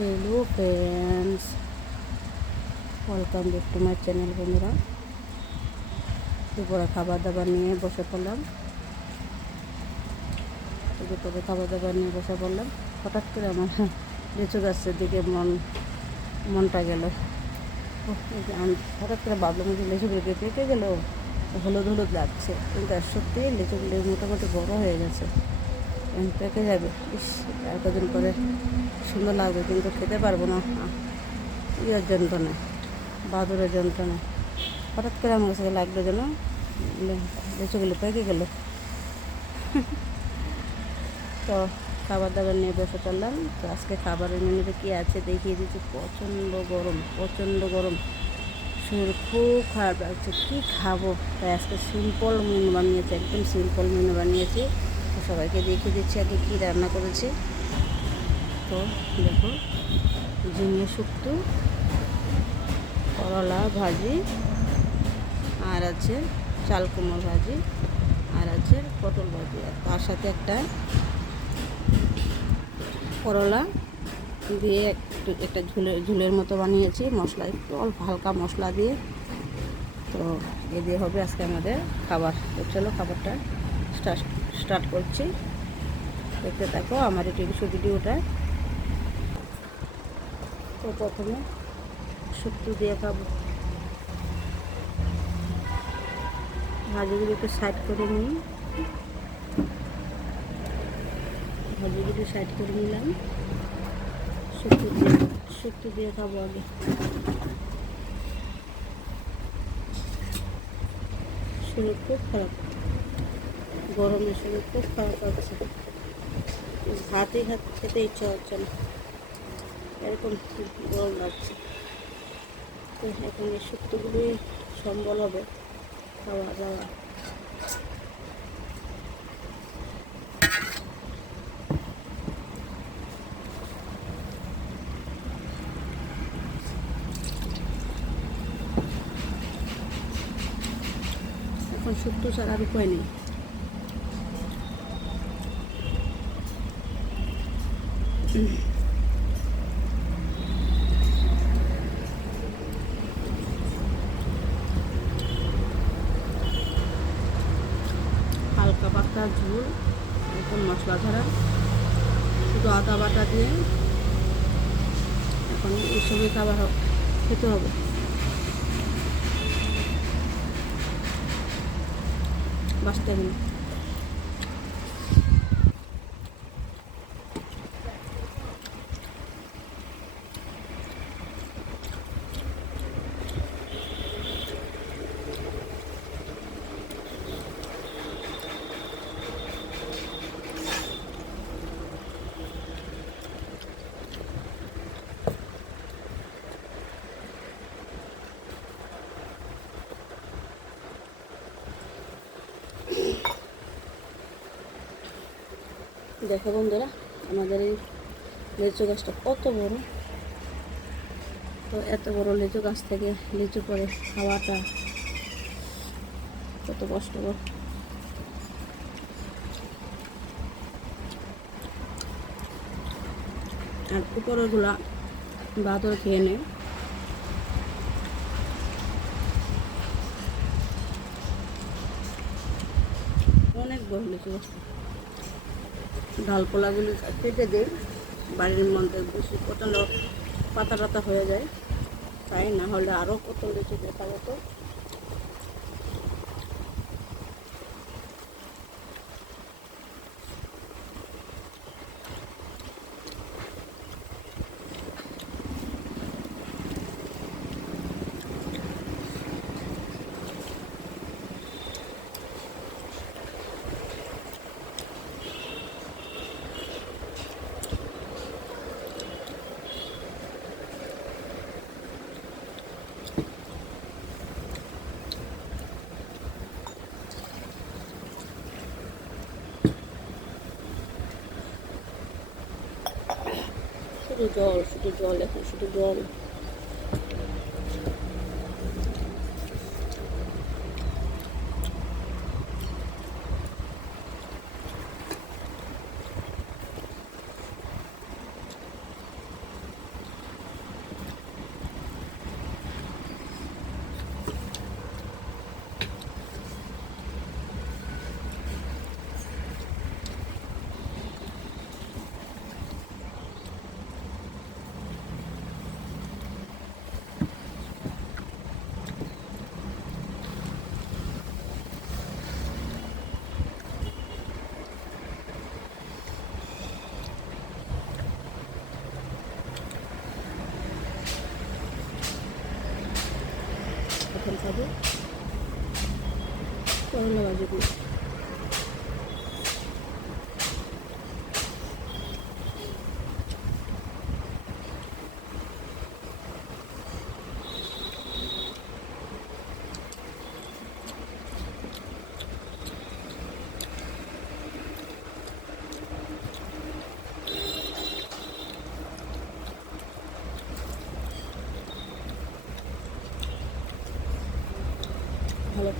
Hello friends welcome back to my channel বন্ধুরা। দুপুরে খাবার দাবার নিয়ে বসে পড়লাম। দুপুরে খাবার দাবার নিয়ে বসে পড়লাম। হঠাৎ করে আমার লিচু গাছের দিকে মন, মনটা গেল। হঠাৎ করে ভাবলাম যে লিচুগুলো পেকে গেল। হলুদ হলুদ লাগছে। কিন্তু সত্যি লিচুগুলো মোটামুটি বড় হয়ে গেছে। পেকে যাবে। ইস আর পরে সুন্দর লাগবে কিন্তু খেতে পারব না। ইয়ের যন্ত্রণা বাদুরের যন্ত্রণা হঠাৎ করে আমার কাছে লাগল যেন লিচুগুলো পেকে গেল। তো খাবার দাবার নিয়ে বসে পড়লাম। তো আজকে খাবারের মেনুতে কী আছে দেখিয়ে দিচ্ছি। প্রচণ্ড গরম প্রচণ্ড গরম। শরীর খুব খারাপ লাগছে। কী খাব? তাই আজকে সিম্পল মেনু বানিয়েছি, একদম সিম্পল মেনু বানিয়েছি। সবাইকে দেখিয়ে দিচ্ছি আগে কী রান্না করেছি। তো দেখো, ঝিঙে শুক্তো, করলা ভাজি, আর আছে চাল কুমড়ো ভাজি, আর আছে পটল ভাজি। আর তার সাথে একটা করলা দিয়ে একটু একটা ঝুলের ঝুলের মতো বানিয়েছি মশলা, একটু অল্প হালকা মশলা দিয়ে। তো এ দিয়ে হবে আজকে আমাদের খাবার। চলো খাবারটা স্টার্ট স্টার্ট করছি। দেখতে থাকো, আমার এই টিভি ভিডিওটা তো প্রথমে শুক্তো দিয়ে খাব। ভাজিগুলো একটু সাইড করে নিই। ভাজিগুলো সাইড করে নিলাম। শুক্তো দিয়ে শুক্তো দিয়ে খাব আগে। শরীর খুব খারাপ। গরমে শরীর খুব খারাপ লাগছে। ভাতই হাত খেতে ইচ্ছা হচ্ছে না। এরকম গরম লাগছে। তো এখন এই শুক্তগুলোই সম্বল হবে খাওয়া দাওয়া। এখন শুক্তো ছাড়ার উপায় নেই। হালকা পাতলা ঝোল এখন মশলা ছাড়া। শুধু আদা বাটা দিয়ে এখন এইসবই খাবার খেতে হবে। বাঁচতে হবে দেখো বন্ধুরা, আমাদের এই লিচু গাছটা কত বড়। তো এত বড় লিচু গাছ থেকে লিচু করে খাওয়াটা কত কষ্টকর আর উপরেগুলা বাদর খেয়ে নেয়। অনেক বড় লিচু গাছটা। ডালপালাগুলি কেটে দিই। বাড়ির মধ্যে বেশি প্রচণ্ড পাতা টাতা হয়ে যায়। তাই না হলে আরও প্রচণ্ড বেশি দেখা যেত। শুধু জল শুধু জল এখন শুধু জল এখন খাব করলা ভাজি দিয়ে ভালো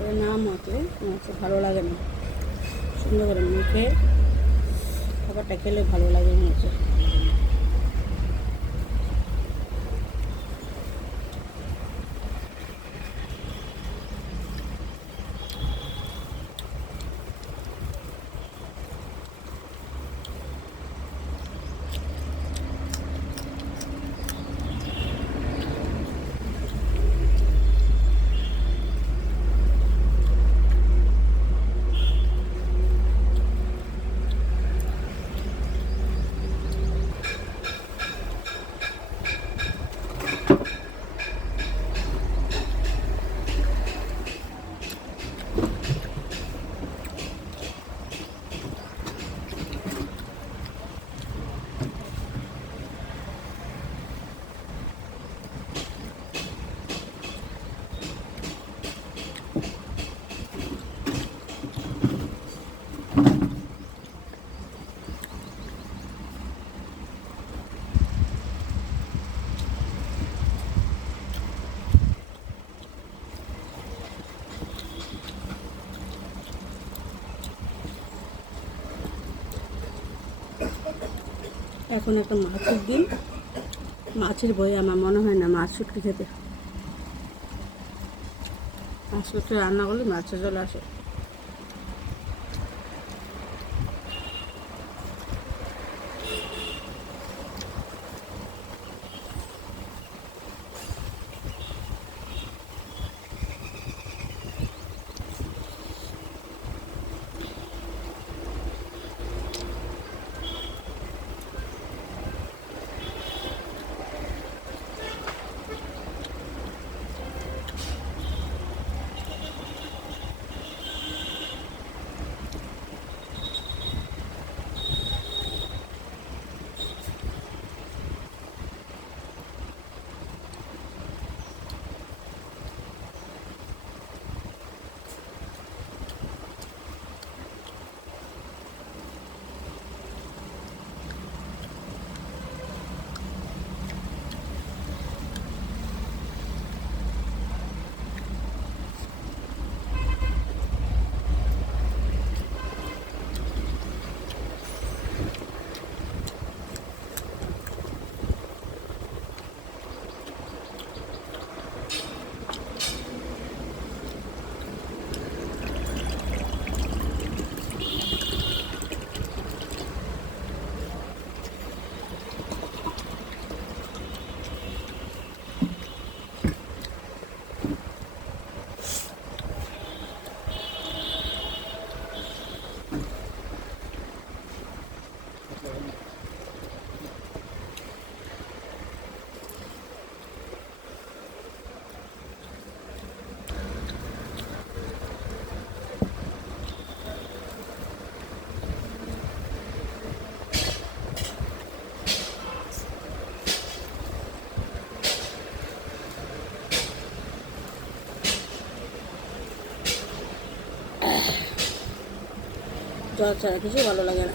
করে না মাখলে মাছে ভালো লাগে না। সুন্দর করে মেখে খাবারটা খেলে ভালো লাগে মাছে এখন একটা মাছের দিন মাছের বই আমার মনে হয় না মাছ শুটকি খেতে। শুটকি রান্না করলে মাছের জল আসে। ছাড়া কিছু ভালো লাগে না।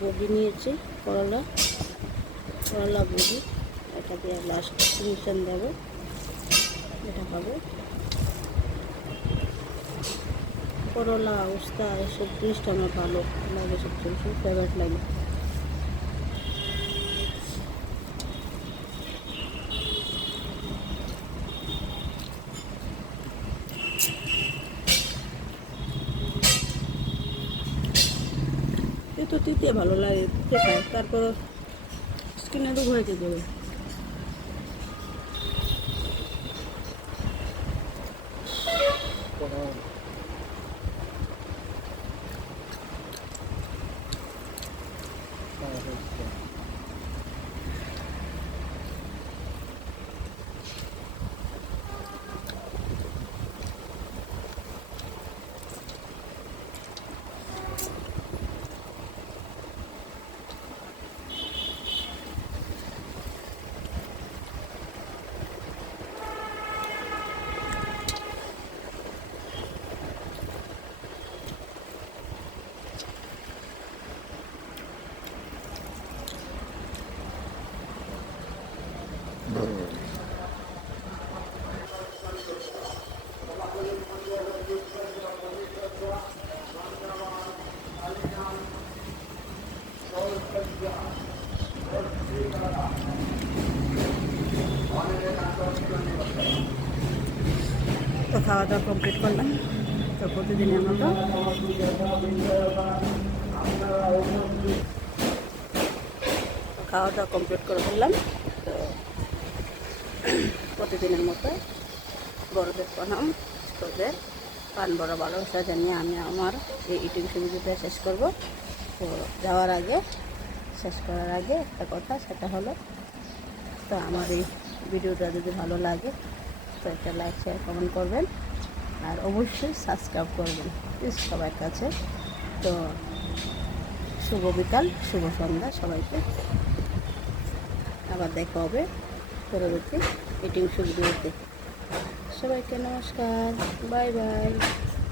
বগি নিয়েছি, করলা করলা বগি এটা দিয়ে লাস্ট মিশন দেবো। এটা হবে করলা, উস্তা, এসব জিনিসটা আমার ভালো লাগে সবচেয়ে জিনিস ফেভারিট লাগে। তো তিতে ভালো লাগে তারপর স্কিনে রোগ হয়ে যেতে হবে তো খাওয়া দাওয়া কমপ্লিট করলাম। তো প্রতিদিনের মতো। খাওয়া দাওয়া কমপ্লিট করে ফেললাম। তো প্রতিদিনের মতো বড়দের প্রণাম, ছোটদের পান বড় ভালোবাসা জানিয়ে আমি আমার এই ইউটিউব সুবিধাটা শেষ করব। তো যাওয়ার আগে, শেষ করার আগে একটা কথা, সেটা হলো, তো আমার এই ভিডিওটা যদি ভালো লাগে তো একটা লাইক শেয়ার কমেন্ট করবেন। আর অবশ্যই সাবস্ক্রাইব করবেন। প্লিজ সবার কাছে। তো শুভ বিকাল, শুভ সন্ধ্যা সবাইকে। আবার দেখা হবে পরবর্তী এটিং শুরু সবাইকে নমস্কার। Bye bye